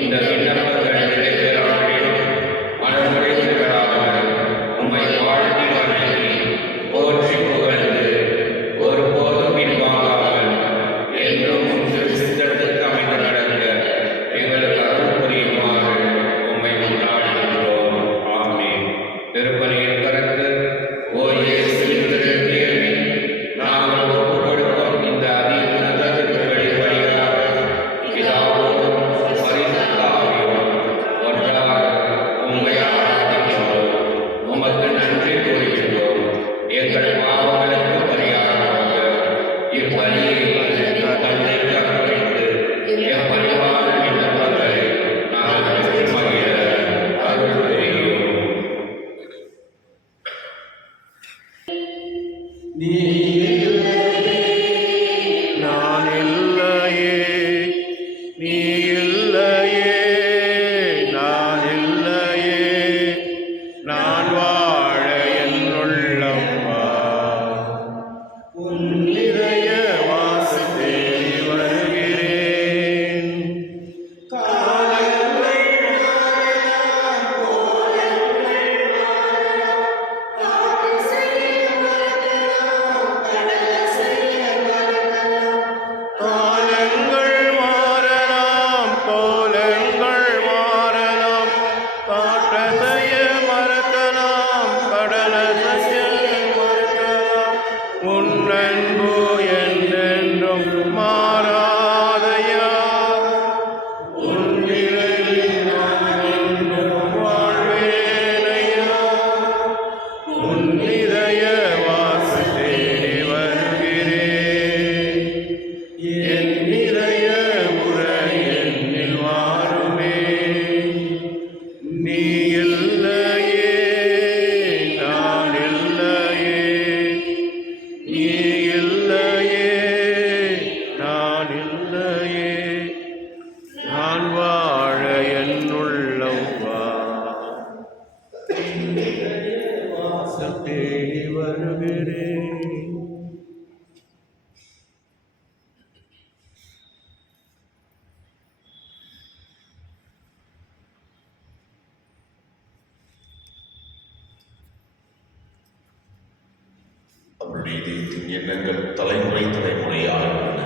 இந்த அவருடைய இதயத்தின் எண்ணங்கள் தலைமுறை தலைமுறையாக உள்ளன.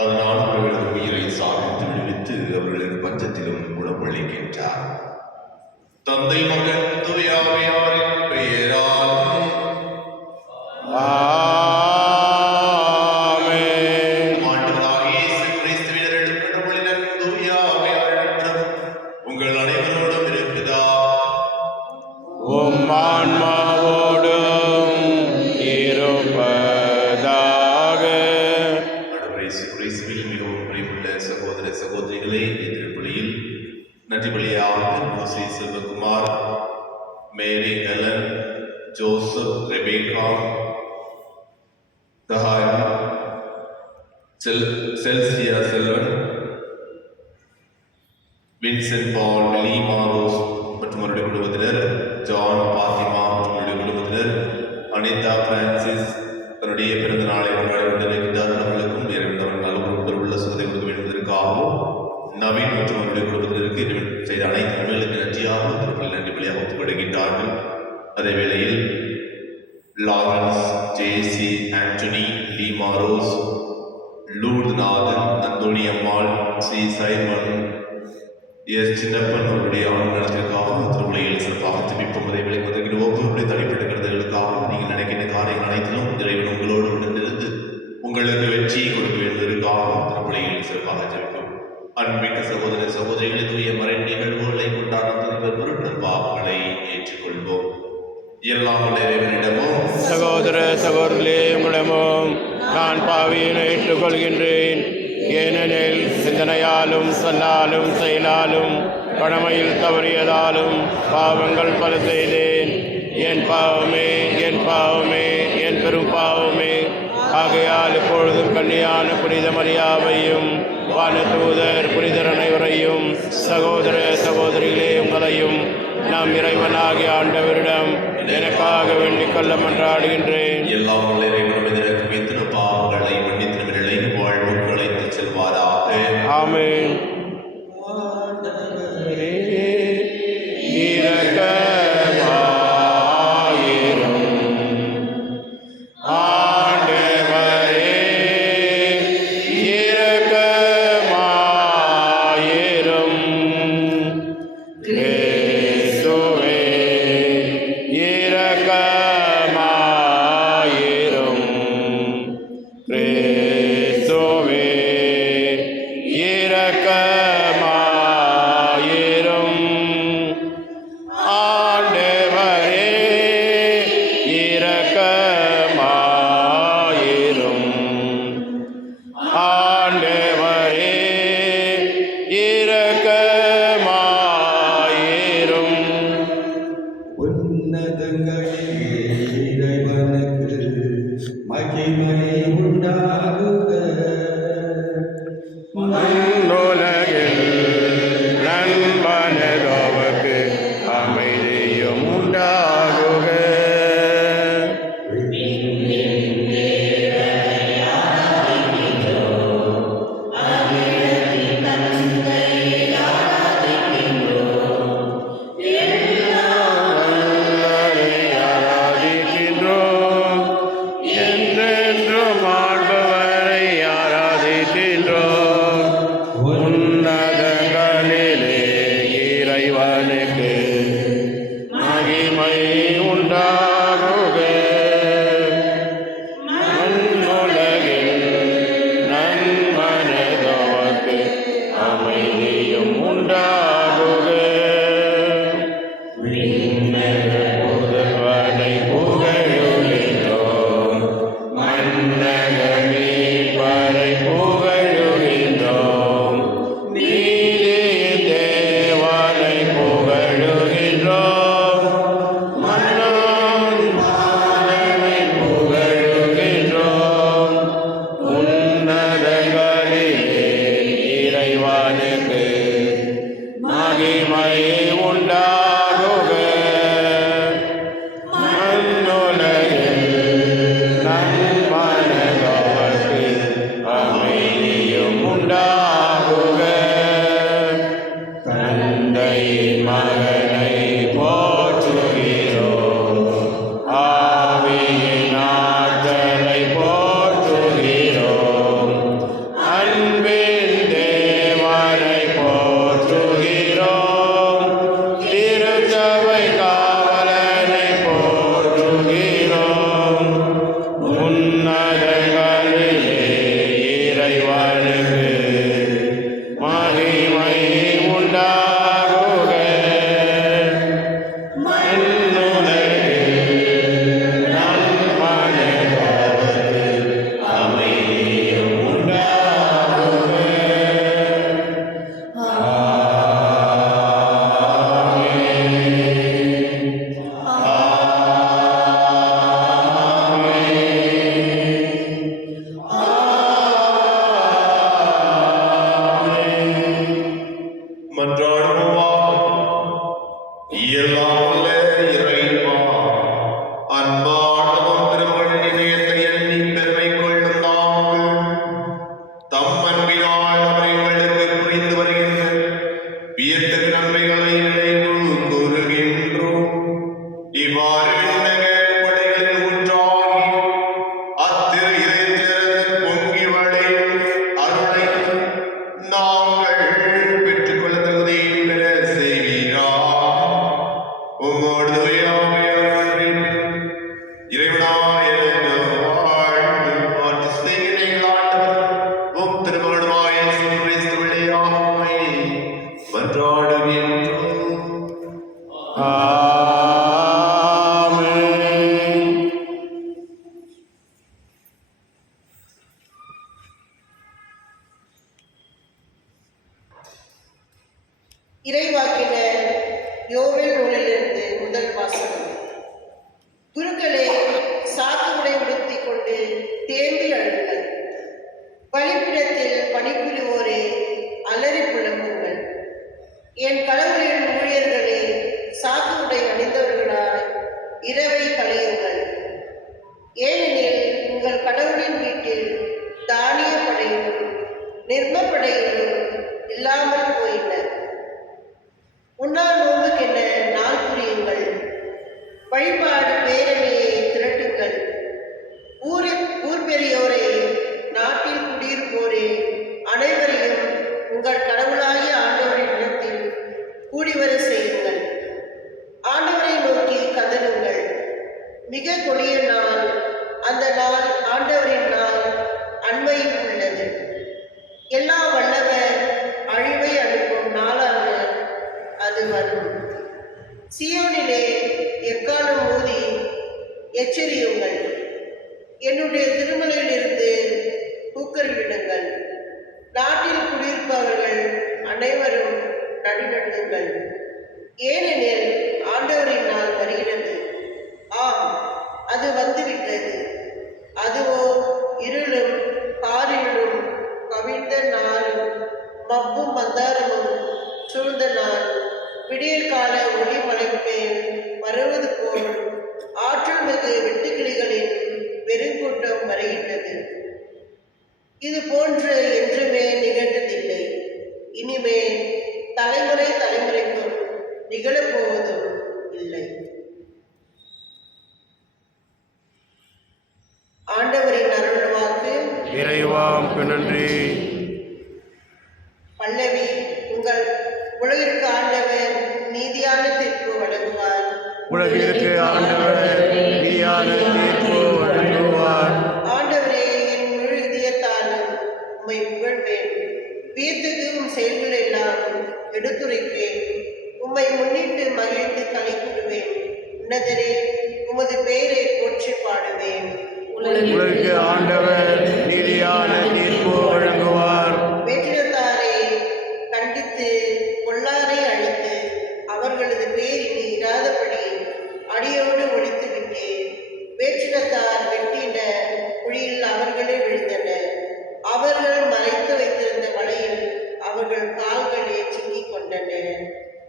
அதனால் அவர்களது உயிரை சாதித்து விடுவித்து அவர்களது பஞ்சத்திலும் குணமளிக்கின்றார். தந்தை மகன் தூய ஆவியாரின் பெயரால் உங்கள் அனைவரோடும் இருக்குதா? நன்றி பலியாக Shri Selvakumar, Mary, Helen, Joseph, Rebecca, தஹாயா, Chelsea Selvan, Vincent Paul, Leema Rose மற்றும் அவருடைய குடும்பத்தினர், ஜான், பாத்திமா மற்றும் அவருடைய குடும்பத்தினர், அனிதா பிரான்சிஸ் தன்னுடைய பிறந்த நாளை கொண்டாடி கொண்டிருக்கிறார்கள். அவர்களுக்கும் இறைவன் நல்ல உள்ள சுகத்தை கொடுக்க வேண்டுவதற்காகவும் நவீன் மற்றும் அவருடைய குடும்பத்தினருக்கு செய்த அனைத்து நன்மைகளுக்கு நன்றியாக திருப்பலி நன்றி பலியாக ஒத்துக்கொடுக்கின்றார்கள். அதே வேளையில் லாரன்ஸ், ஜேசி, ஆண்டனி, லீமா ரோஸ், லூர்துநாதன், அந்தோணி அம்மாள், சி சைமன், எஸ் சின்னப்பன் அவருடைய ஆண்டு நடத்திற்காக திருப்பலியில் சிறப்பாக திப்பிப்போம். அதே வேலை முதலில் ஒவ்வொருடைய தனிப்பட்ட கருத்துகளுக்காக நீங்கள் நினைக்கின்ற காரியங்கள் அனைத்திலும் இறைவன் உங்களோடு உடனிருந்து உங்களுக்கு வெற்றியை கொடுக்க வேண்டியதற்காக திருப்பலியில் சிறப்பாக ஜெபிப்போம். அன்பிக்க சகோதர சகோதரிகளை தூய மறை நிகழ்வுகளை கொண்டாடுவதற்கு பொருட்டு பாவங்களை ஏற்றுக்கொள்வோம். எல்லாம் இறைவனிடமும் சகோதர சகோதரிகளே உங்களிடமும் நான் பாவியினை ஏற்றுக்கொள்கின்றேன். ஏனெனில் சிந்தனையாலும் சொல்லாலும் செயலாலும் கடமையில் தவறியதாலும் பாவங்கள் பல செய்தேன். என் பாவமே, என் பாவமே, என் பெரும் பாவமே. ஆகையால் இப்பொழுதும் கன்னியான புனித மரியாவையும் வானதூதர் புனிதர் அனைவரையும் சகோதர சகோதரிகளே உங்களையும் நாம் இறைவனாகிய ஆண்டவரிடம் எனக்காக வேண்டிக் கொள்ள மன்றாடுகின்றேன். எல்லாம் பாவங்களை மன்னித்தவர்களை வாழ்வுக்கு அழைத்து செல்வாராக. ஆமென். இரக்கமாயிரும். ஆண்டவரே இரக்கமாயிரும். ஆண்டவரே இரக்கமாயிரும். உன்னதங்களிலே இறைவனுக்கு மகிமை உண்டாகுக. மண்ணுலகில் நண்பனதோவுக்கு அமைதியும் உண்டாகுக. ஆராதிக்கின்றோம், என்றென்றும் ஆண்டவரை ஆராதிக்கின்றோம். உன்னதங்களிலே இறைவனுக்கு மகிமை உண்டாகுக. மண்ணுலகில் நன்மனதோவுக்கு அமைதியும் உண்டாகுக. முதல்வனை புகழுகின்றோம், மன்னக மீட்பரை புகழுகின்றோம். நீதியின் தேவனை புகழுகின்றோம், மன்னன் பாதனை புகழுகின்றோம். உன்னதங்களிலே இறைவனுக்கு மகிமை உண்டாகுக. மண்ணுலகில் நன்மனதோவுக்கு அமைதியும் உண்டாகுக. தந்தையின் மகனை போற்றுகிறோம், ஆவியின் ஆற்றலை போற்றுகிறோம். அன்பின் தேவனை போற்றுகிறோம், திருச்சபை காவலனை போற்றுகிறோம். உன்னதங்களிலே இறைவனுக்கு மகிமை உண்டாகுக. மண்ணுலகில் நன்மனதோவுக்கு அமைதியும் உண்டாகுக. எல்லாம் வல்ல இறைவா, அன்பானவம் திருமகள் இதயத்தை எண்ணி பெருமை கொள்ளும் நாங்கள் தம் அன்பினால் அவரை எங்களுக்கு புரிந்து வருகின்ற வியத்தகு நன்மைகளை நினைவு கூறுகின்றோம். இவ்வாறு விண்ணக கொடைகளின் ஊற்றாகி அத்திரு இதயத்திலிருந்து பொங்கி வழியும் அருளை நாங்கள் பெற்றுக்கொள்ள தகுதி பெற செய்வீராக. உம்மோடு தூயாவியானவரே, இறைவனாய் வாழ்ந்து ஆட்சி செய்கிறீர்கள் ஆண்டவர். உம் திருமகனுமாய் இயேசு கிறிஸ்து வழியாக உம்மை மன்றாடுகின்றோம். ஆமென். இறைவாக்கினர் யோவேல் நூலிலிருந்து முதல் வாசகம். குருக்களே, சாக்கு உடை உடுத்திக் கொண்டு தேம்பி அழுங்கள். பலிப்பிடத்தில் பணிபுரிவோரே, அலறி புலம்புங்கள். என் கடவுளின் ஊழியர்களே, சாக்கு உடை அணிந்தவர்களாய் இரவை களையுங்கள். ஏனெனில் உங்கள் கடவுளின் வீட்டில் தானிய படையிலும் நிர்மப்படையிலும் இல்லாமல் போயின. உண்ணா நோன்புக்கென நாள் புரியுங்கள். வழிபாடு பேரணியை திரட்டுங்கள். ஊர் பெரியோரே, நாட்டில் குடியிருப்போரே, அனைவரையும் உங்கள் கடவுளாகிய ஆண்டவரின் இடத்தில் கூடிவர செய்யுங்கள். ஆண்டவரை நோக்கி கதறுங்கள். மிக கொடிய நாள், அந்த நாள் ஆண்டவரின் நாள் அண்மையில் உள்ளது. எல்லா வல்லவர் ஏனெனில் ஆண்டவரின் நாள் வருகிறது. ஆம், அது வந்துவிட்டது. அதுவோ இருளும் காரிருளும் கவிழ்ந்த நாளும் மப்பும் மந்தாரமும் சூழ்ந்த நாள். விடியற்கால ஒளி மலைமேல் வருவது போல் ஆற்றல் மிகு வெட்டுக்கிளிகளின் பெருங்கூட்டம் வருகின்றது. இது போன்று என்றுமே நிகழ்ந்ததில்லை, இனிமேல் தலைமுறை தலைமுறைக்கும் நிகழப்போவதும் இல்லை. ஆண்டவரின் அருள் வாக்கு. இறைவாவுக்கு நன்றி. பல்லவி. உங்கள் உலகிற்கு ஆண்டவர் நீதியான தீர்ப்பு வழங்குவார். உலகிற்கு ஆண்டவர் நீதியான தீர்ப்பு வழங்குவார். ஆண்டவரே, என் முழு இதயத்தாலும் உம்மை புகழ்வேன். வியத்துக்கும் செயல்கள் எல்லாம் எடுத்துரைப்பேன். உம்மை முன்னிட்டு மகிழ்ந்து களி கூறுவேன். உன்னதரே, உமது பெயரை போற்றி பாடுவேன். உலகிற்கு ஆண்டவர் நீதியான தீர்ப்பு வழங்குவார். வேற்றினத்தாரை கண்டித்து கொள்ளாரை அழித்து அவர்களது பேர் இனி இராதபடி அடியோடு ஒழித்து விட்டேன். வேற்றினத்தார் வெட்டின குழியில் அவர்களே விழுந்தனர். அவர்கள் மறைத்து வைத்திருந்த வலையில் அவர்கள் கால்களே சிக்கிக் கொண்டன.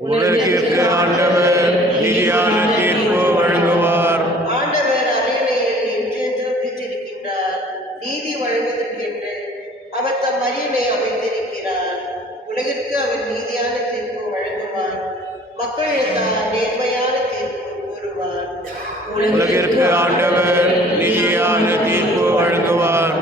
உலகிற்கு ஆண்டவர் நீதியான தீர்ப்பு வழங்குவார். ஆண்டவர் அரியணையில் என்றென்றும் வீற்றிருக்கின்றார். நீதி வழங்குவதற்கென்று அவர் தம் அரியணை அமைத்திருக்கிறார். உலகிற்கு அவர் நீதியான தீர்ப்பு வழங்குவார். மக்களிடத்தார் நேர்மையான தீர்ப்பு கூறுவார். உலகிற்கு ஆண்டவர் நீதியான தீர்ப்பு வழங்குவார்.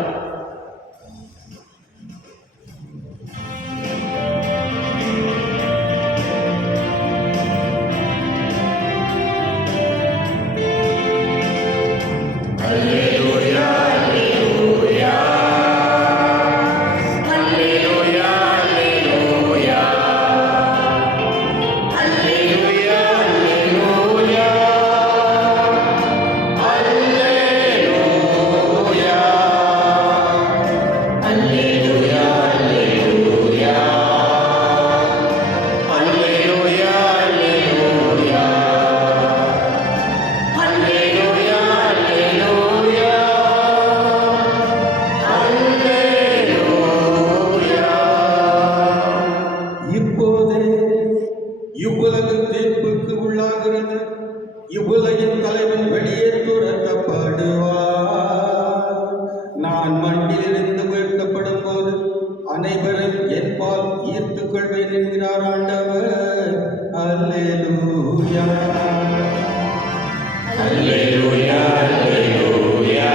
இப்போதே இவ்வுலகு தீர்ப்புக்கு உள்ளாகிறது. இவ்வுலகின் தலைவன் வெளியே துரத்தப்படுவார். நான் மண்ணிலிருந்து உயர்த்தப்படும் போது அனைவரும் என்பால் ஈர்த்துக் கொள்வேன் என்கிறார் ஆண்டவர். அல்லேலூயா. அல்லேலூயா, அல்லேலூயா.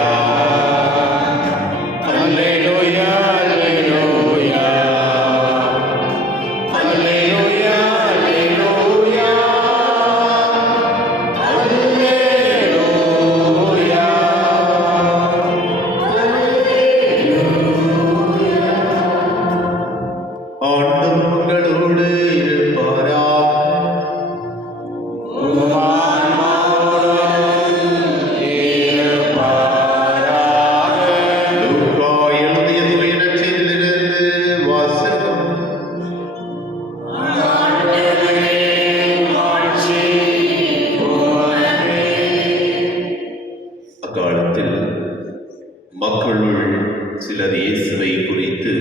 அல்லேலூயா, அல்லேலூயா. அல்லேலூயா, அல்லேலூயா. அல்லேலூயா. ஆண்டவர் உங்களோடு இருப்பாராக. லூக்கா எழுதிய தூய நற்செய்தியிலிருந்து வாசகம். அக்காலத்தில் மக்களுள் சிலர் இயேசுவை குறித்து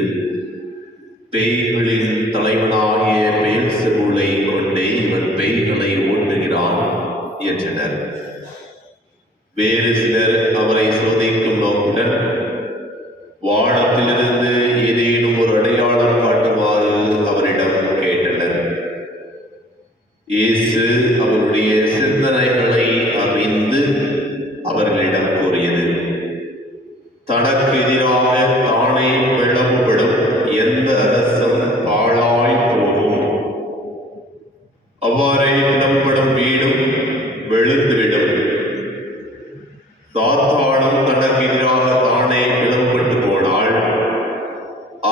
பேய்களின் தலைவனாகிய பெயல்செபூலை கொண்டே இவன் பேய்களை ஓட்டுகிறான் என்றனர். வேறு சிலர் அவரை சோதிக்கும் நோக்குடன் வானத்திலிருந்து ஏதேனும் ஒரு அடையாளம் காட்டுமாறு அவரிடம் கேட்டனர். இயேசு அவருடைய சிந்தனைகளை அறிந்து அவர்களிடம் கூறியது, தனக்கு எதிராக தானே பிளவுபடும் எந்த அரசும் பாழாய் போகும். அவ்வாறே விடப்படும் வீடும் வெளுத்துவிடும். சாத்தானும் தனக்கு எதிராக தானே பிளவுபட்டு போனால்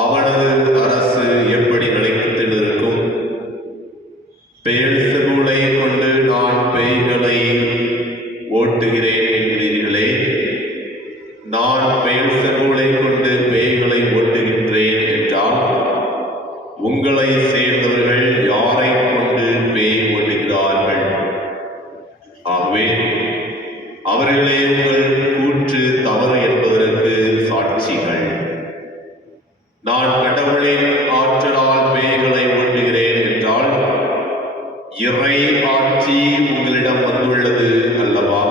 அவனது அரசு எப்படி நிலைத்து நிற்கும்? பெயல்செபூலை கொண்டு நான் பேய்களை ஓட்டுகிறேன் என்கிறீர்களே, நான் பெயல்செபூலை கொண்டு பேய்களை ஓட்டுகின்றேன் என்றால் உங்களை சேர்ந்தவர்கள் யாரை கொண்டு பேய் ஓட்டுகிறார்கள்? இறை ஆட்சி உங்களிடம் வந்துள்ளது அல்லவா?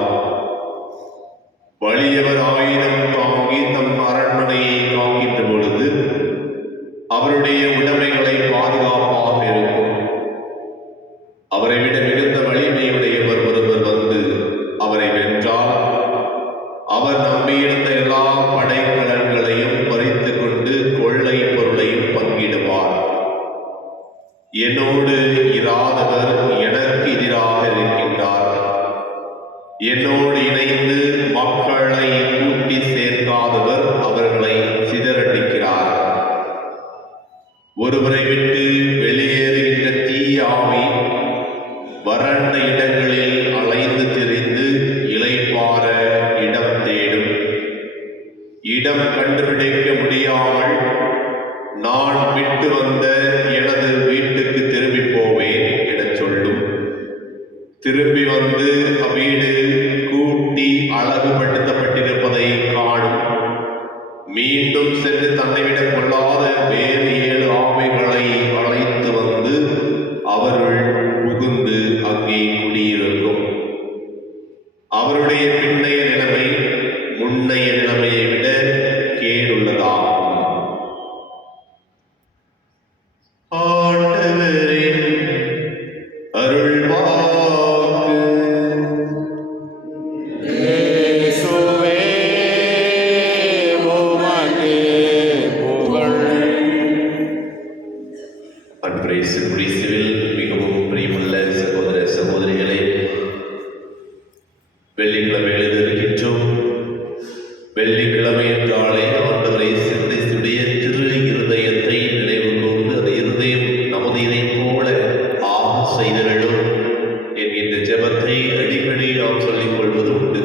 வலியவர் ஆயுதம் தாங்கி தம் அரண்மனையை காக்கின்ற பொழுது அவருடைய உடைமைகளை பாதுகாப்பாக இருக்கும். அவரை விட மிகுந்த வலிமையுடையவர் ஒருவர் வந்து அவரை வென்றால் அவர் நம்பியிருந்த எல்லா படைக்கலன்களையும் பறித்து கொண்டு கொள்ளை பொருளையும் பங்கிடுவார். என்னோடு இராதவர் எனக்கு எதிராக இருக்கின்றார். என்னோடு இணைந்து மக்களை கூட்டி சேர்க்காதவர் அவர்களை சிதறடிக்கிறார். ஒருவரை விட்டு வெளியேறுகின்ற தீய ஆவி வறண்ட இடங்களில் அலைந்து திரிந்து இளைப்பாற இடம் தேடும். இடம் கண்டுபிடிக்க முடியாமல் நான் விட்டு வந்த எனது வீட்டுக்கு திரும்பி போவேன் எனச் சொல்லும். திரும்பி வந்து அவ்வீடு கூட்டி அழகுபடுத்தப்பட்டிருப்பதை காணும். மீண்டும் சென்று தன்னை விட கொள்ளாத வேறு 7 ஆமைகளை அழைத்து வந்து அவர்கள் புகுந்து அங்கே குடியிருக்கும். அவருடைய பின்னைய நிலைமை முன்னைய நிலைமையை விட கேடுள்ளதாகும். ஆண்டவரின் அருள்வாக்கு. இயேசுவே உமக்கு புகழ். கிறிஸ்துவில் மிகவும் பிரியமுள்ள சகோதர சகோதரிகளே, வெள்ளிக்கிழமை எழுதியிருக்கின்றோம். வெள்ளிக்கிழமை என்றாலே ஆண்டவரை கிறிஸ்துடைய திரு இருதயத்தை நினைவு கூர்ந்து அந்த இருதயம் நமது இதை போல ஆக செய்தலும் என்கின்ற ஜெபத்தை அடிக்கடி நாம் சொல்லிக் கொள்வது உண்டு.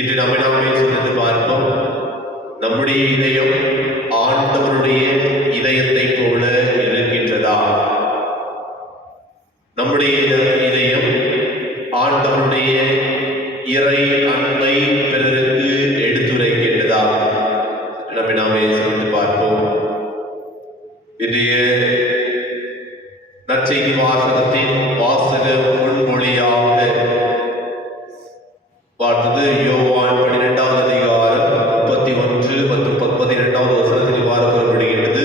இன்று நாமே சிந்தித்து பார்ப்போம். நம்முடைய இதயம் ஆண்டவருடைய இதயத்தை போல இருக்கின்றதா? நம்முடைய இதயம் ஆண்டவருடைய இறை அன்பை பிறருக்கு எடுத்துரைக்கின்றதா? நாமே சிந்தித்து பார்ப்போம். இன்றைய நற்செய்தி வாசகத்தின் வாசக முன்மொழியாக பார்த்தது யோவான் 12வது அதிகாரம் 31 மற்றும் 12வது வசனத்தில் இவ்வாறு கூறப்படுகின்றது.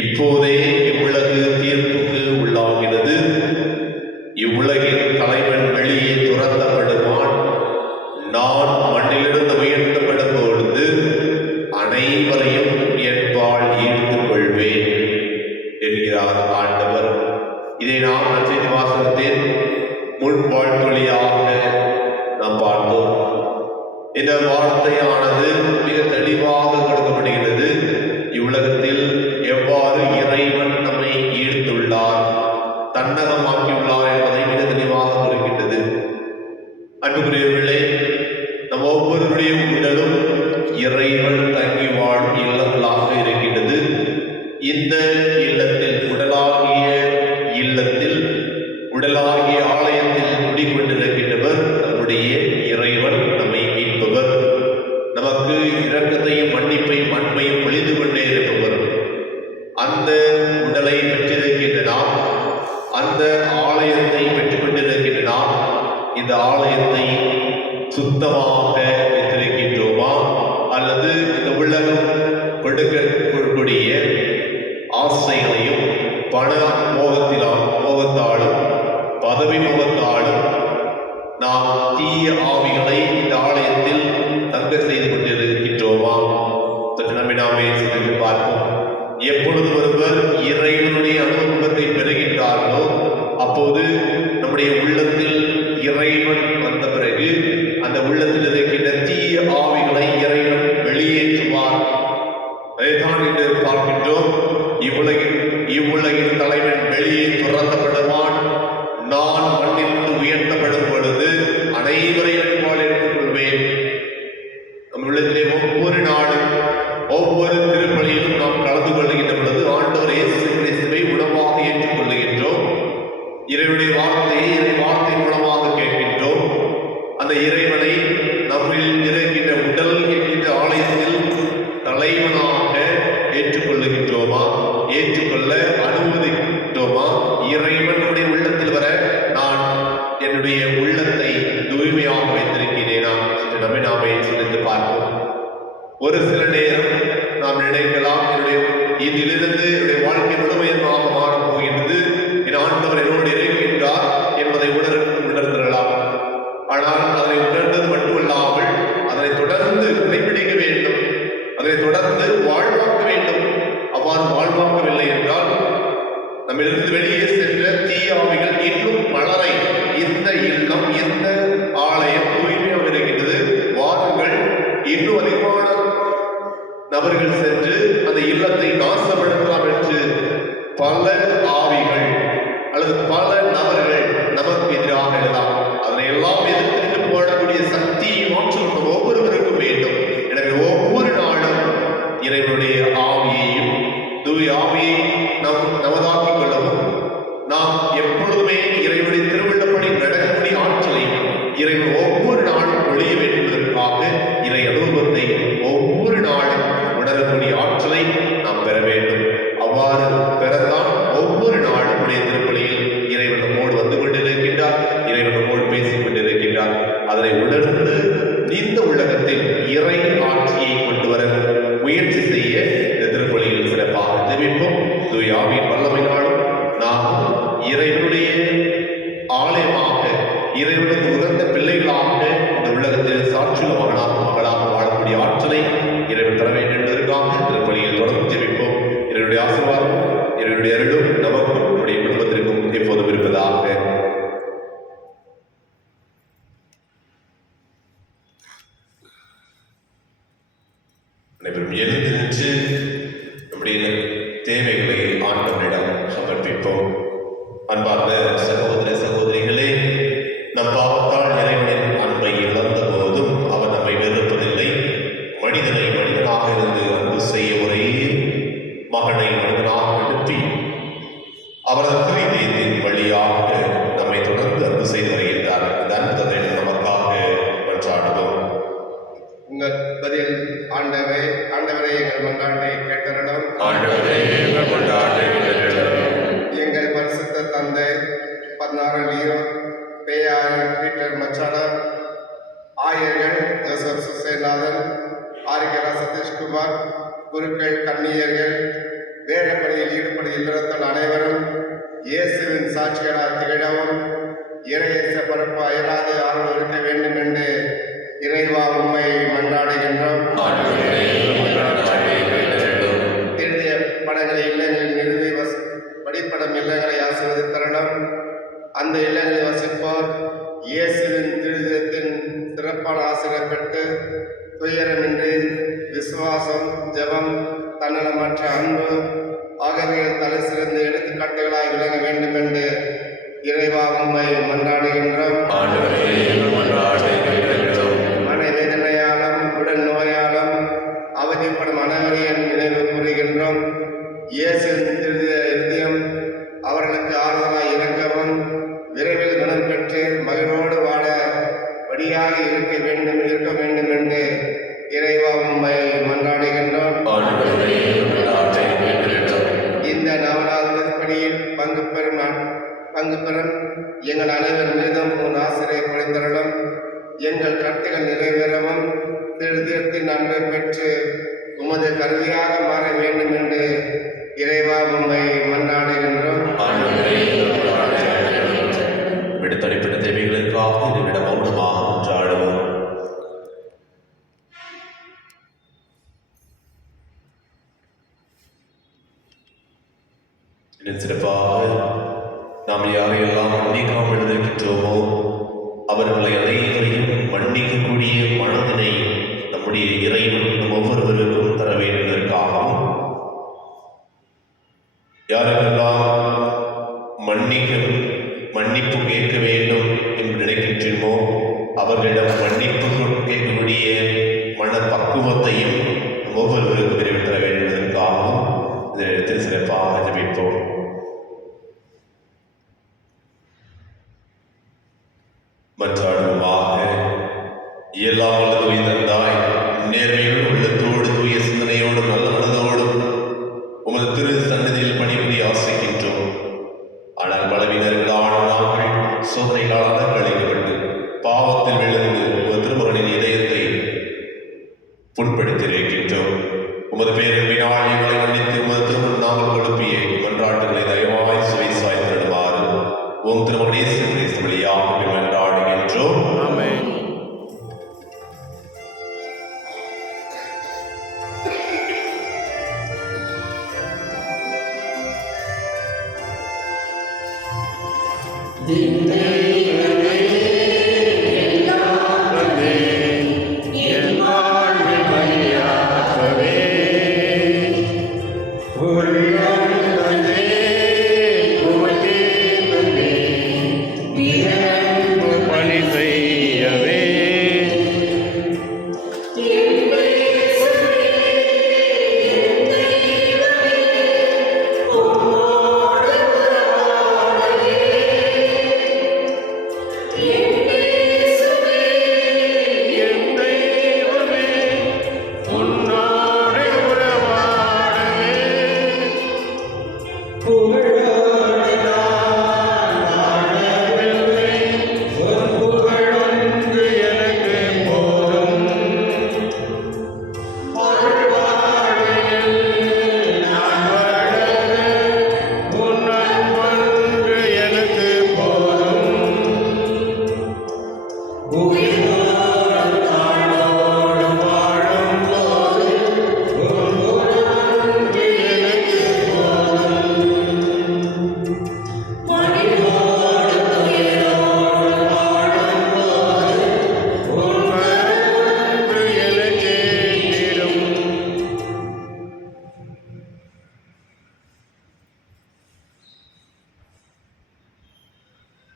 இப்போதே இவ்வுலகு தீர்ப்புக்கு உள்ளாகிறது. இவ்வுலகின் தலைவன் வெளியே துரத்தப்படுவான். நான் மண்ணிலிருந்து உயர்த்தப்படும் பொழுது அனைவரையும் என்பால் ஈர்த்துக் கொள்வேன் என்கிறார் ஆண்டவர். இதை நாம் நற்செய்தி வாசகத்தின் முன்பாழ்மொழியாக நாம் பார்த்தோம். இந்த வார்த்தையானது மிக தெளிவாக கொடுக்கப்படுகிறது. இவ்வுலகத்தில் எவ்வாறு இறைவன் நம்மை ஈர்த்துள்ளார், தன்னகமாக்கியுள்ளார் என்பதை மிக தெளிவாக குறிக்கின்றது. அன்புக்குரியவர்களே, நம் ஒவ்வொருவருடைய உடலும் இறைவன் தங்கி வாழும் இல்லங்களாக இருக்கின்றது. இந்த இல்லத்தில் உடலாகிய ஆலயத்தில் குடிக்கொண்டிருக்கின்றவர் நம்முடைய இறைவன், நம்மை மீட்பவர், நமக்கு இரக்கத்தையும் மன்னிப்பையும் அன்பையும் பொழிந்து கொண்டே இருப்பவர். அந்த உடலை பெற்றிருக்கின்ற நாம், அந்த ஆலயத்தை பெற்றுக் கொண்டிருக்கின்ற நாம், இந்த ஆலயத்தை சுத்தமாக வைத்திருக்கின்றோமா? அல்லது இந்த உலகம் கொடுக்கக்கூடிய ஆசைகளையும் பண மோகத்தாலும் பதவி மோகத்தாலும் நாம் தீய ஆவிகளை இந்த ஆலயத்தில் தங்க செய்து கொண்டிருக்கின்றோமா? நாமே சிந்தித்து பார்ப்போம். எப்பொழுது ஒருவர் இறைவனுடைய அனுபவத்தை பெறுகின்றார்களோ அப்போது நம்முடைய உள்ளத்தில் இறைவன் வந்த பிறகு அந்த உள்ளத்தில் இருக்கின்ற தீய ஆவிகளை இறைவன் வெளியேற்றுவார். அதைத்தான் இன்று பார்க்கின்றோம். இவ்வுலகின் தலைவன் வெளியே துரத்தப்படுவான். நான் மண்ணிலிருந்து உயர்த்தப்படும் பொழுது அனைவரையும் போல் எடுத்துக் கொள்வேன். நம் உள்ளத்திலே ஒவ்வொரு நாளும் ஒவ்வொரு திருப்பலியிலும் நாம் கலந்து கொள்ளுகின்ற பொழுது ஆண்டவர் இயேசு கிறிஸ்துவை உணவாக ஏற்றுக் கொள்ளுகின்றோம். இறைவனுடைய வார்த்தை மூலமாக கேட்கின்றோம். அந்த இறைவனை நம்மில் இருக்கின்ற உடல் என்கின்ற ஆலயத்தில் தலைவனாக ஏற்றுக்கொள்ளுகின்றோமா? ஏற்றுக்கொள்ள அனுமதிக்கின்றோமா? இறைவன் நம்மிலிருந்து வெளியே சென்ற தீயாவிகள் இன்னும் பலரை இந்த இல்லம் இந்த ஆலயம் தூய்மையாக இருக்கின்றது, வாருங்கள், இன்னும் அதிகமான நபர்கள் சென்று அந்த இல்லத்தை நாசப்படுத்தலாம் என்று பல ஆவிகள் அல்லது பல நபர்கள் நமக்கு எதிராக எழலாம். அதனை எல்லாம் எதிர்த்து போடக்கூடிய சக்தியை மாற்றம் நம்ம ஒவ்வொருவருக்கும் வேண்டும். எனவே ஒவ்வொரு நாளும் இறைவனுடைய ஆவியையும் தூய ஆவியை நாம் நமதாக்கிக் கொள்ளவும், நாம் எப்பொழுதுமே இறைவனுடைய திருவிழப்படி நடக்கக்கூடிய ஆற்றலையும் இறைவன் ஒவ்வொரு நாளும் ஒழிய வேண்டுவதற்காக இறை அனுபவத்தை ஒவ்வொரு நாளும் உணரக்கூடிய ஆற்றலை நாம் பெற வேண்டும். அவ்வாறு பெறத்தான் ஒவ்வொரு நாளும் உடைய திருப்பலியில் இறைவன் நம்மோடு வந்து கொண்டிருக்கின்றார், இறைவன் நம்மோடு பேசிக் கொண்டிருக்கின்றார். அதனை உணர்ந்து இந்த உலகத்தில் இறை ஆட்சியை கொண்டு வர முயற்சி செய்ய இந்த திருப்பலியில் சிறப்பாக ஜெபிப்போம். தூய ஆவியின் வல்லமையினாலும் நாம் இறைவனுடைய ஆலயமாக, இறைவனுக்கு உகந்த பிள்ளைகளாக இந்த உலகத்தில் சாட்சியுள்ள மகளாக வாழக்கூடிய ஆற்றலை இறைவன் தர வேண்டும் என்பதற்காக திருப்பலியில் தொடர்ந்து ஜெபிப்போம். இறைவனுடைய ஆசீர்வாதம், இறைவனுடைய அருளும் நமக்கும் நம்முடைய குடும்பத்திற்கும் எப்போதும் இருப்பதாக. அனைவரும் எழுந்து நின்று நம்முடைய தேவைகளை ஆண்டவரிடம் சமர்ப்பிப்போம். அன்பார்ந்த சகோதர சகோதரிகளே, நம் பாவத்தால் இறைவனின் அன்பை இழந்த போதும் அவர் நம்மை வெறுப்பதில்லை. மனிதனை மனிதனாக இருந்து அன்பு செய்ய ஒரே மகனை மனிதனாக எழுப்பி அவரது திரைதயத்தின் வழியாக நம்மை தொடர்ந்து அன்பு செய்து வருகின்றார். இந்த அன்பதை நமக்காக மன்றாடுவோம். உங்கள் பதில் ஆண்டவரே, ஆண்டவரே எங்கள் மன்றாட்டை கேட்டரிடம். எங்கள் பரிசுத்த தந்தை 16 லியோ, பேயாயர் பீட்டர் மச்சாடா, ஆயர்கள் ஜோசப் சுசேநாதன், ஆரிகரா சதீஷ்குமார், குருக்கள், கன்னியர்கள், வேடப்பணியில் ஈடுபடும் இல்லறத்தல் அனைவரும் இயேசுவின் சாட்சிகளால் திகழவும் இறையேச பரப்பு அயராது ஆர்வம் இருக்க வேண்டும் என்று இறைவா உம்மை மன்றாடுகின்றோம். எழுதிய படங்களை இல்லங்களில் நிறுவி படிப்படம் இல்லங்களை ஆசிர்வதித்தரணும். அந்த இல்லங்களில் வசிப்போர் இயேசுவின் திருதயத்தின் சிறப்பான ஆசிரியர் பெற்று துயரமின்றி விசுவாசம், ஜெபம், தன்னலமற்ற அன்பு ஆகியவைகள் தலை சிறந்த எடுத்துக்காட்டுகளாய் விளங்க வேண்டும் என்று இறைவா உம்மை மன்றாடுகின்றோம். மனவேதனையாலும் உடல் நோயாலும் அவதிப்படும் அனைவரையும் நினைவு கூறுகின்றோம். இயேசுவின் இருதயம் அவர்களுக்கு ஆறுதலாய் இறக்கவும் விரைவில் குணம் பெற்று மகிழ்வோடு வாழ வழியாக இருக்க வேண்டும் என்று இறைவா உம்மை மன்றாடுகின்றோம். இந்த நவநாள் திருப்பலியில் பங்கு பெறும் எங்கள் அனைவர் மீதும் உன் ஆசிரியை பொழிந்தருளும். எங்கள் கருத்துகள் நிறைவேறவும் திருத்தியத்தின் அன்பை பெற்று உமது கருவியாக மாற வேண்டும் என்று இறைவா உம்மை மன்றாடுகின்றோம். விடுதலைப்பட்ட தேவைகளுக்காக இதுவிட மௌனமாக மன்றாடுவோம். இன்னும் சிறப்பாக நாம் யாரையெல்லாம் மன்னிக்காமல் இருக்கின்றோமோ அவர்களை அனைவரையும் மன்னிக்கக்கூடிய மனதினை நம்முடைய இறைவன் ஒவ்வொருவருக்கும் தர வேண்டுவதற்காகவும், யாரெல்லாம் மன்னிப்பு கேட்க வேண்டும் என்று நினைக்கின்றோமோ அவர்களிடம் மன்னிப்பு கேட்கக்கூடிய மன பக்குவத்தையும் ஒவ்வொருவருக்கும் விரைவில் தர வேண்டுவதற்காகவும் இதில் சிறப்பாக ஜெபிப்போம். மன்றாடுவோமாக. எல்லாம் வல்ல தூய தந்தாய், நேர்மையோடு உள்ளத்தோடு தூய சிந்தனையோடு நல்ல மனதோடும் உமது திரு சன்னதியில் பணிபுரிய ஆசைக்கின்றோம். ஆனால் பலவீனர்களான நாங்கள் சோதனைகளால் கழிக்கப்பட்டு பாவத்தில் விழுந்து உமது திருமகனின் இதயத்தை புண்படுத்தியிருக்கின்றோம். உமது பேரன்பினால் எங்களை மன்னித்து உமது திருமணம் நாங்கள் கொடுப்பிய மன்றாட்டுகளை தயவாய் சுவை சாய்த்திடுவாறு உம் திருமகனேசு வழியாக மன்றாடுகின்றோம். என் வாழ்வில் பலியாகவே உள்ளம் தந்தே உமக்கே தந்தே அன்பு பணி செய்யவே என் தெய்வமே உன்னோடு உறவாடவே உன் புகழொன்று எனக்கு போதும் வாழ்வாழில் நான் வளர உன் அன்பொன்று எனக்கு போதும் உயிரோடு தாழோடு வாழும்போது உன் புகழொன்று எனக்கு போதும் மனிதோடு துயரோடு வாழும்போது உன் வரவொன்று எனக்கே நேரும்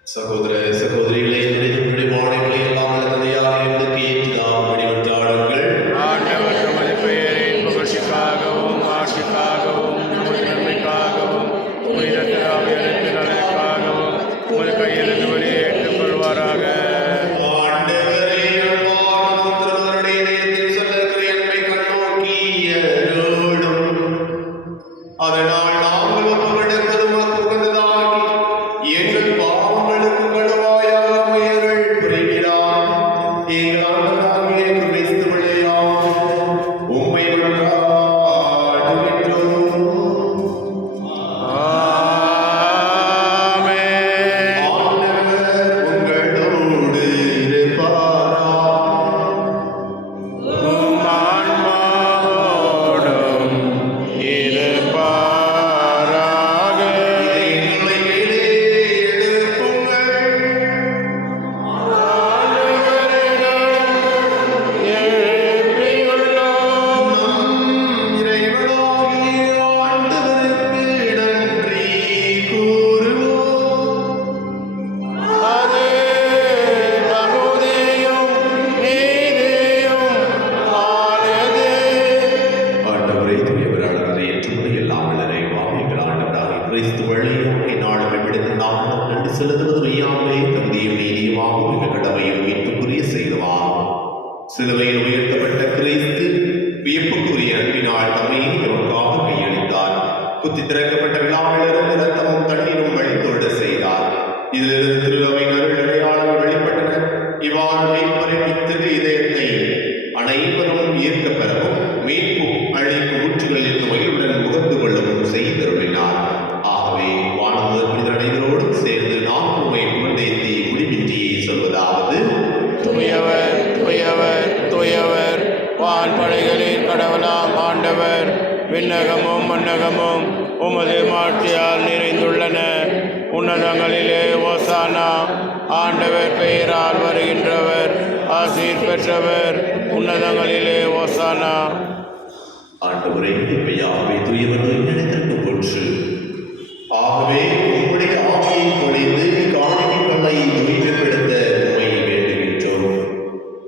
சகோதர சகோதரிகளே, உங்களுடைய வாழைகளை எல்லாம் நல்லதையாக எங்களுக்கு ஏற்றுதாம் வழிவந்தாடுங்கள். ஆண்டவர் நமது பெயரின் புகழ்ச்சிக்காகவும் ஆட்சிக்காகவும் நமது நன்மைக்காகவும் புனித திராவிடத்து நலனுக்காகவும் உமது கையிலிருந்து வெளியேற்றுக் கொள்வாராக. ஆண்டவரே, அன்பான திருவருடைய இதயத்தில் சொல்லக்கூடிய அன்பை கண்ணோக்கி அருளும். அதனால் நாங்கள் ஒப்புக்கொண்டிருப்பது உமக்கு உகந்ததாகி எங்கள் பாவங்களுக்கு கடுவாயாக அமையருள் புரிகிறார். எங்கள் ஆண்டவராகிய கிறிஸ்து வழியாக உம்மை மன்றாடுகின்றோம். ஆமென். ஆண்டவர் உங்களோடு இருப்பாராக. உம் ஆன்மாவோடும் இருப்பாராக. எங்களை மேலே எழுப்புங்கள். இறைவனாகிய ஆண்டவருக்கு நன்றி கூறுவோம். அது தகுதியும் நீதியும் ஆனதே. ஆண்டவரே, தூயவராளரை ஏற்றுக்கொண்டு எல்லாம் இறைவா, எங்கள் ஆண்டவராகிய கிறிஸ்து வழியாக நாளும் விடுத்து நாம் நன்றி செலுத்துவது மெய்யாகவே தகுதியும் நீதியுமாகும் எங்கள் கடமையும் மீட்புக்குரிய செய்தவாகும். சிலுவையில் உயர்த்தப்பட்ட கிறிஸ்து வியப்புக்குரிய அன்பினால் தம்மை எமக்காக கையளித்தார். குத்தி திறக்கப்பட்ட விழாவிலிருந்து ரத்தமும் தண்ணீரும் வழித்தோட செய்தார். இதிலிருந்து திருவையின் அருள் அடையாளங்கள் வெளிப்பட்டன. இவ்வாறு மீட்பரின் திரு இதயத்தை அனைவரும் ஈர்க்க பெறவும் மீட்பும் அழைக்கும் ஊற்றுகளில் மகிழ்வுடன் முகந்து கொள்ளவும் செய்தருளினார். ஆகவே வானவர் புனிதர் அனைவரோடும் சேர்ந்து நாம் உண்மை புகழ்ந்தேத்தி முடிவின்றியே சொல்வதாவது: தூயவர் தூயவர் தூயவர் வான்படைகளின் கடவுளாம் ஆண்டவர். விண்ணகமும் மண்ணகமும் உமது மாட்சியால் நிறைந்துள்ளன. உன்னதங்களிலே ஓசானா. ஆண்டவர் பெயரால் வருகின்றவர் ஆசீர் பெற்றவர். உன்னதங்களிலே ஓசானா. ஆண்டவரே, இவையாவே தூயவர்கள் நினைத்திற்கு போற்று. ஆகவே உம்முடைய ஆவியை பொழிந்து காணிக்கைகளை தூய்மைப்படுத்த உம்மை வேண்டுகின்றோம்.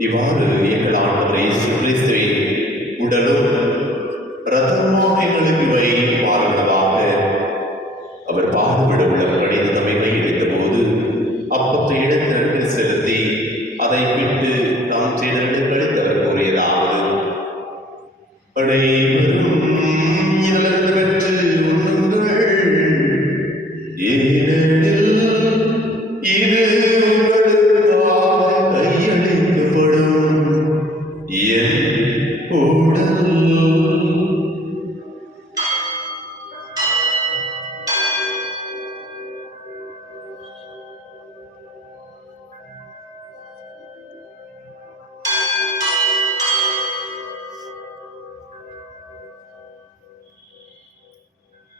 இவ்வாறு எங்கள் ஆண்டவர் இயேசு கிறிஸ்துவின் உடலும் இரத்தமுமாக எங்களுக்கு இவை மாறுவதாக. அவர் பாடுபட உள்ள கடித தம்மை கையெழுத்த போது அப்பத்தை எடுத்து நன்றி செலுத்தி அதை விட்டு தாம் செய்தவர்களுக்கு அளித்தவர் கூறியதாவது: அனைவரும் இதிலிருந்து பெற்று உண்ணுங்கள். ஏனெனில் இது உங்களுக்காக கையளிக்கப்படும் என் உடல்.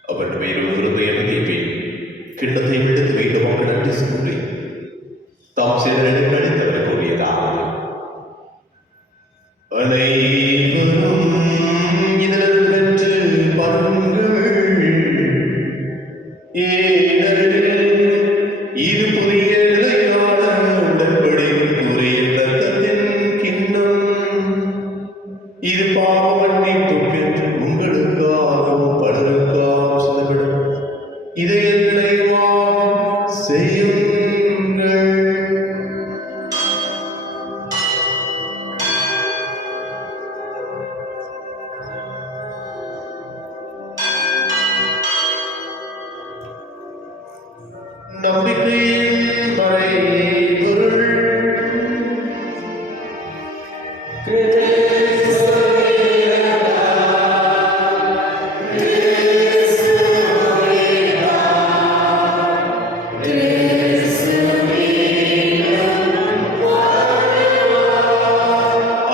அவருடைய பேரும் விருது எழுதியபின் கிண்ணத்தை விடுத்து வைத்தவாக நன்றி சொல்லி தாம் சிலருக்கு அளித்தவர் கூறியதாவது அனைவரும் இதழ் பெற்று பருங்கள் ஏனெனில் இது புதிய நிலையான உடன்படிக்கைக்குரிய இரத்தத்தின் கிண்ணம். இது பாவ மன்னிப்புக்கென்று உங்களுக்காகவும் பலருக்காகவும் சிந்தப்படும். இதை என் நினைவாக செய்யுங்கள். நம்பிக்கையின் மறைபொருள்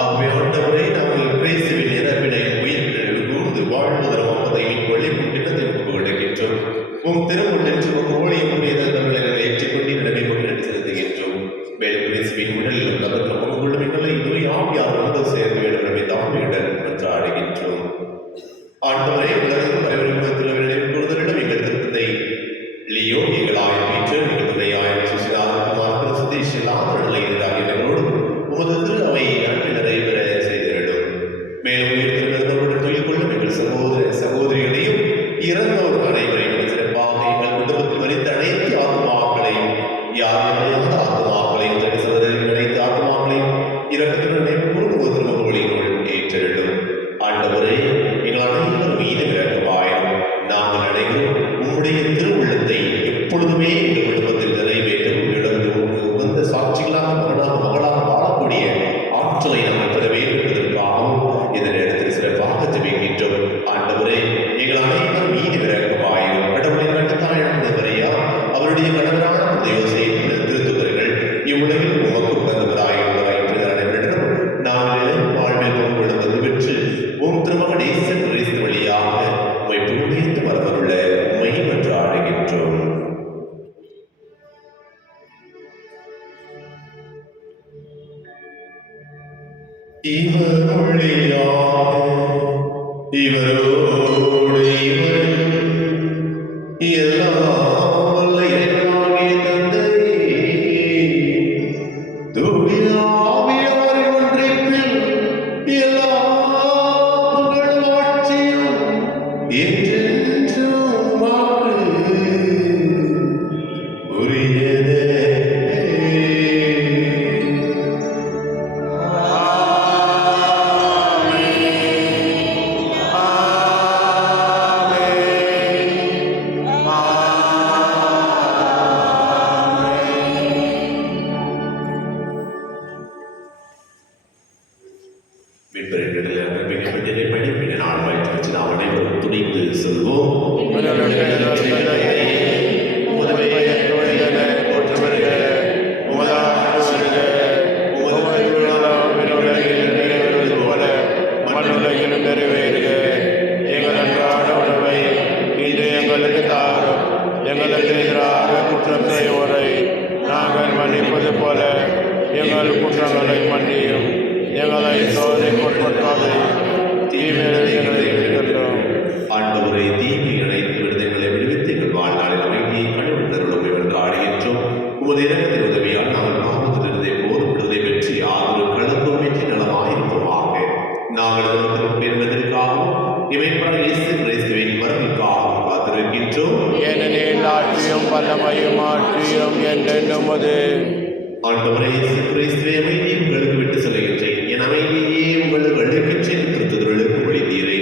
ஆண்டவரே, நாங்கள் கிறிஸ்துவின் இறப்பினை உயிர்ப்பினை கூர்ந்து வாழ்வதற்கு மமதையின் ஒளிக்கும் கிண்ணத்தை ஒப்புக்கொள்கின்றோம். உம் திருமுன்னின்று உம் ஊழியம் புரியதவர்களை ஏற்றுக்கொண்டு நடுவே நன்றி செலுத்துகின்றோம். மேலும் கிறிஸ்துவின் உடலிலும் ரத்தத்திலும் பங்குள்ளும் எங்களை தூய் ஆவியார் ஒன்று சேர்ந்து வேண்டும் தாழ்மையுடன் மன்றாடுகின்றோம். ஆண்டவரே, உலகின் தலைவர்கள் கூறுதலிடம் எங்கள் திருத்தத்தை லியோ எங்களாய பீட்டர் எங்கள் துணையாய சுசிதாரகுமார் சுதேஷ் எல்லாவர்களை எதிராகியவர்களோடு உமது திரு அவை அன்பில் நிறைவேற செய்திடும். மேலும் உயிர்த்திருந்தவர்கள் தொழில் கொள்ளும் எங்கள் சகோதர சகோதரிகளையும் இறந்தோர் அனைவரையும் சிறப்பாக எங்கள் குடும்பத்தில் மறித்த அனைத்து ஆத்மாக்களையும் யாருடைய ஆத்மாக்களையும் கிடைத்த ஆத்மாக்களையும் இறக்கத்தினுடைய பூர்வ திருமகளினுள் ஏற்றிடும். ஆண்டவரே, எங்கள் அனைவரும் மீது விளக்குவாயும் நாங்கள் அனைவரும் உம்முடைய திருவுள்ளத்தை எப்பொழுதுமே எங்கள் குடும்பத்தில் நிறைவேற்றவும் இழந்து உகந்த சாட்சிகளாக மகளாக வாழக்கூடிய ஆற்றலை நாங்கள் பெற வேண்டும் என்பதற்காகவும் இதன் இடத்தில் சிறப்பாக ஜெபிக்கின்றோம். ஆண்டவரே, எங்கள் அனைவரும் மீது விளக்குவாயும் கடவுளின் கட்டுத்தாழ் வரையா அவருடைய கடவுளான யோசேப்பின் திருத்துதர்கள் இவ்வுலகில் உமக்கு உகந்தவராயிருந்தவரிடம் நாங்கள் வாழ்வில் பங்குபடுவது பெற்று உம் திருமகன் இயேசு கிறிஸ்து வழியாக உம்மை புகழ்ந்து வரவருள்ள உம்மை மன்றாடுகின்றோம். இவர் மொழியாக இவரோடு இவரில் எல்லாம் வல்ல இறைவனாகிய தந்தையே, தூய ஆவியாரின் ஒன்றிப்பில் எல்லா புகழும் ஆட்சியும் என்றென்றும் உமக்கு உரியதே. எங்களுக்கு எதிராக குற்றம் செய்வோரை நாங்கள் மன்னிப்பது போல எங்கள் குற்றங்களை மன்னியும். எங்களை சோதனைக்குட்படுத்தாதையும் தீமையிலிருந்து எங்களை விடுகின்றோம். ஆண்டவரை தீமை இணைத்து விடுதலை விடுவித்து எங்கள் வாழ்நாளில் அமைதியை கழுவிட்டருளும் வென்றாடுகின்றோம். உமது இறக்கத்தின் உதவியால் நாங்கள் பாவத்திலிருந்தே போதும் பெற்று யாதொரு கலக்கம் வெற்றி நலமாயிருப்போமாக. நாங்கள் என்பதற்காகவும் இவைப்பட இயேசு கிறிஸ்துவின் மரபிற்காகவும் காத்திருக்கின்றோம். ஏனெனில் ஆட்சியும் வல்லமையும் ஆட்சியும் என்றென்றும் உமது. ஆண்டவரே இயேசு கிறிஸ்துவை அமைதியை உங்களுக்கு விட்டு செல்கின்றேன். என் அமைதியே உங்களுக்கு அளிக்கின்றேன். திருத்துதலுக்கு ஒளிந்தீரே.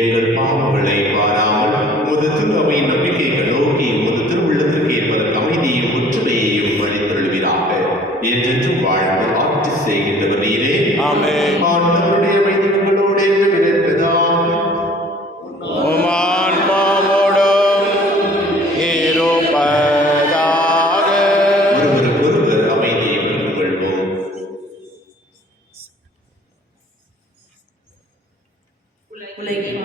எங்கள் பாவங்களை பாராமல் உமது திரு அவையின் நம்பிக்கைகள் நோக்கி உமது திருவுள்ளத்திற்கு ஏற்பதற்கு அமைதியையும் ஒற்றுமையையும் அளித்தருள்வீராக. என்றென்றும் வாழ்ந்து ஆட்சி செய்கின்றவர் நீரே. ஆமென். ஆண்டவருடைய அமைதி உங்களோடு இருப்பதாக. ஒருவருக்கொருவர் அமைதியை பெற்றுக்கொள்வோம்.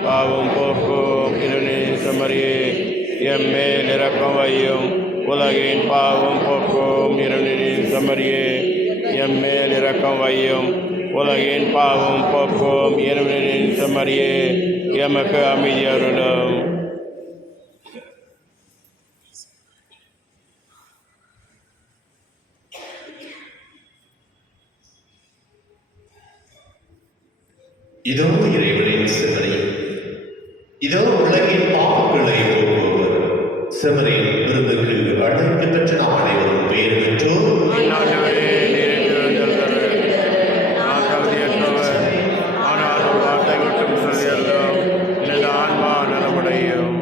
பாவம் போக்கும் இருநேச மரியே, எம்மேல் இரக்கம் வையும். உலகின் பாவம் போக்கும் இறைவனின் செம்மறியே, எம்மேல் இரக்கம் வையும். உலகின் பாவம் போக்கும் இறைவனின் செம்மறியே, எமக்கு அமைதி அருளும். இதோ இறைவனின் செம்மறி, இதோ உலகின் பாவங்களை போக்குபவர். செம்மறியின் விருந்துக்கு அழைக்க பெற்ற நாம் அனைவரும் பெயர் பெற்றோர். ஆண்டவரே, நீர் எழுந்தருளுங்கள். நான் தகுதியற்றவர், ஆனால் ஒரு வார்த்தை மட்டும் சொல்லியறோம், எனது ஆன்மா நலமடையும்.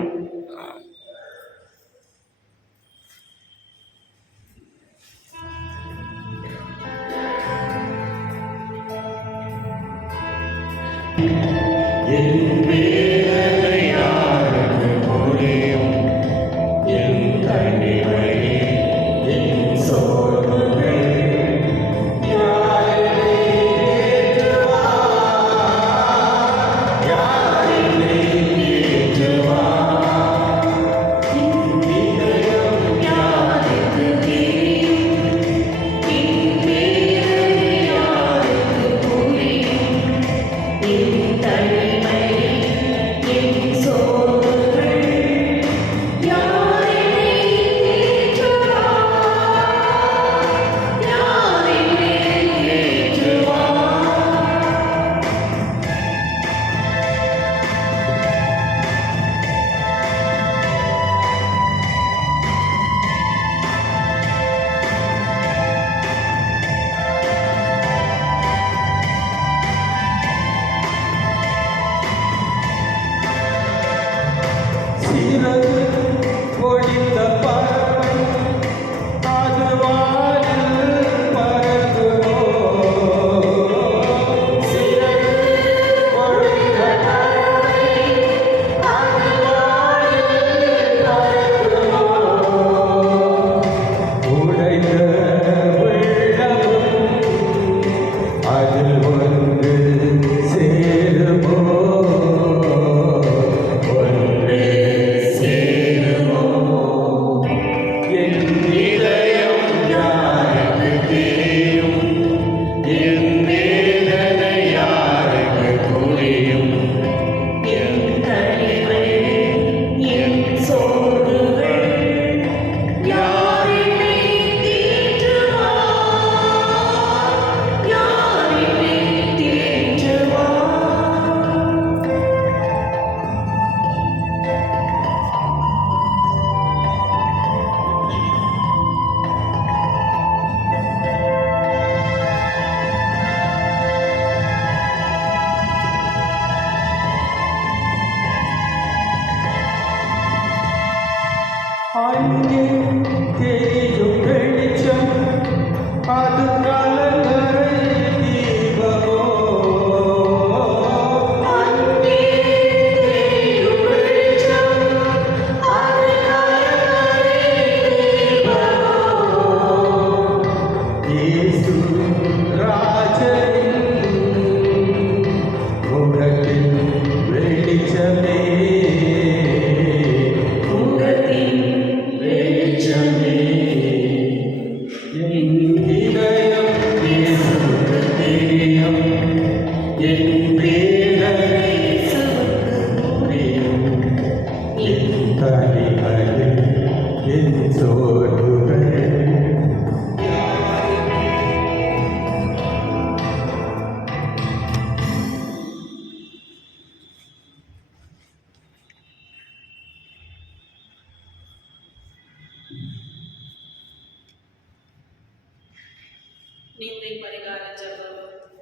நிந்தை பரிகார ஜெபம்.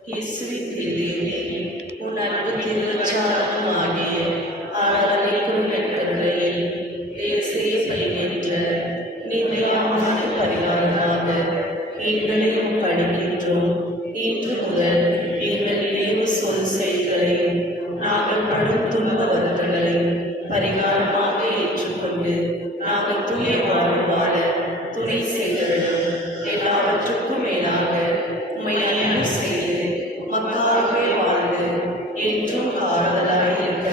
இயேசுவின் திருவேலே, உன் அன்பு திருச்சாரம் ஆகிய ஆராதனைக்கும் நற்கருணையில் தேசிய பணியேற்ற நிந்தையான பரிகாரமாக எங்களையும் படிக்கின்றோம். இன்று முதல் எங்கள் நினைவு சொல் செயல்களையும் நாங்கள் படும் துன்ப வருத்தங்களையும் பரிகாரமாக ஏற்றுக்கொண்டு நாங்கள் தூய வாழ்வு வாழ துணை செய்தவர்களும் எல்லாவற்றுக்கும் மேலாக உம்மை அன்பு செய்து மக்களாகவே வாழ்ந்து என்றும் காரணராக இருக்க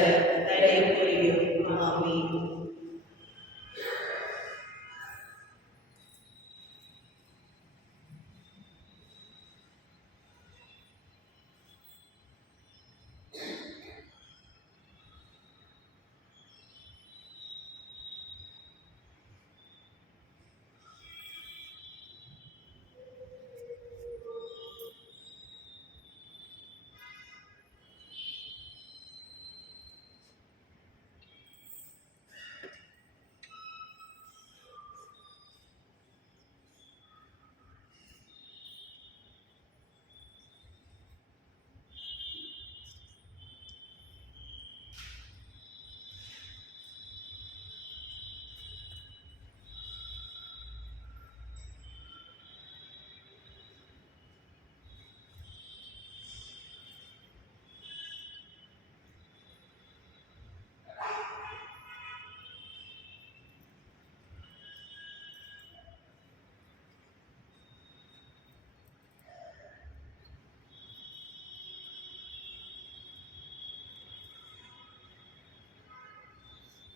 தடை புரியும். ஆமீன்.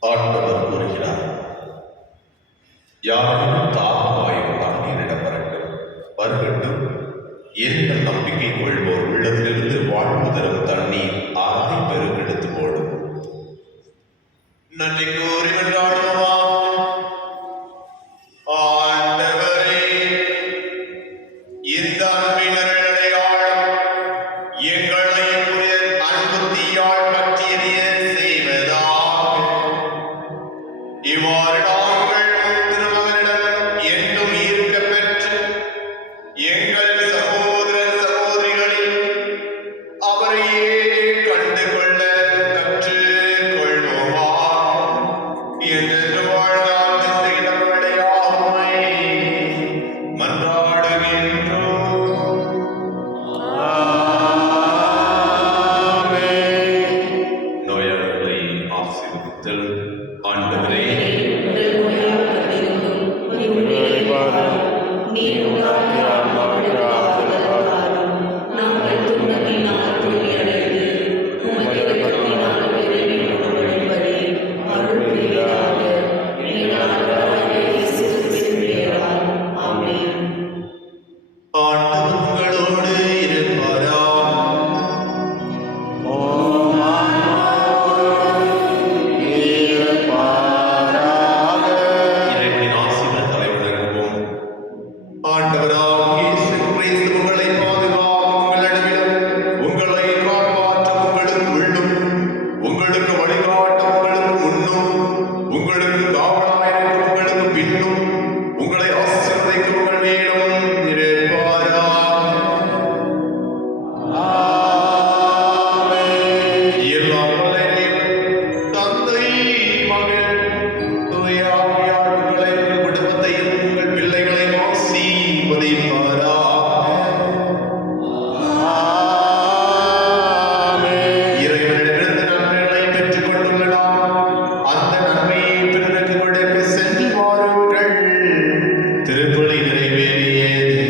ஆண்டவர் கூறுகிறார், யாரும் தாகமாயும் தண்ணீரிடம் வரட்டும். எந்த நம்பிக்கை கொள்வோர் உள்ளத்திலிருந்து வாழ்வு தரும் தண்ணீர் ஆராய் பெருக்கெடுத்து ஓடும். நன்றி கூறி மன்றாடுவோமா. ஆண்டவரே, இந்த அன்பினர்களை ஆளும் எங்களை அன்பு தீயால் பற்றிய செய்வதாக இவ்வாறு நாங்கள் திருமகனிடம் என்றும் ஈர்க்க பெற்று எங்கள் சகோதர சகோதரிகளில் அவரையே கண்டு கொள்ள கற்றுக் கொள்வோமா என்று வாழ்நாள் திசையிடங்களை ஆமை மன்றாடுகின்றோம். நோயாளிகளை ஆசீர்வதித்தல். ஆண்டவரே, ஆண்டவர் உங்களோடு இருப்பாராக. இறைவனின் ஆசீர்வாத தலைவணங்குவோம். ஆண்டவராகிய இயேசு கிறிஸ்து உங்களை பாதுகாக்கும், உங்களிடமிருந்து உங்களை காப்பாற்றும், உங்களுக்கு உள்ளும் உங்களுக்கு வழிகாட்டும், உங்களுக்கு முன்னும் உங்களுக்கு காவலாயிருக்கும், உங்களுக்கு பின்னும் உங்களை ஆசீர்வதிக்கும், உங்கள் மேலும் இருப்பாராக. எல்லாம் வல்ல இறைவன், தந்தை, மகன், தூய ஆவியார் உங்களை, உங்கள் குடும்பத்தையும் உங்கள் பிள்ளைகளையும் ஆசீர்வதிப்பாராக. இறைவனிடமிருந்து நன்மைகளை பெற்றுக் கொண்டுள்ள நாம் அந்த நன்மையை பிறருக்கு கொடுக்க சென்று வாருங்கள். திருப்பலி நிறைவேறியது.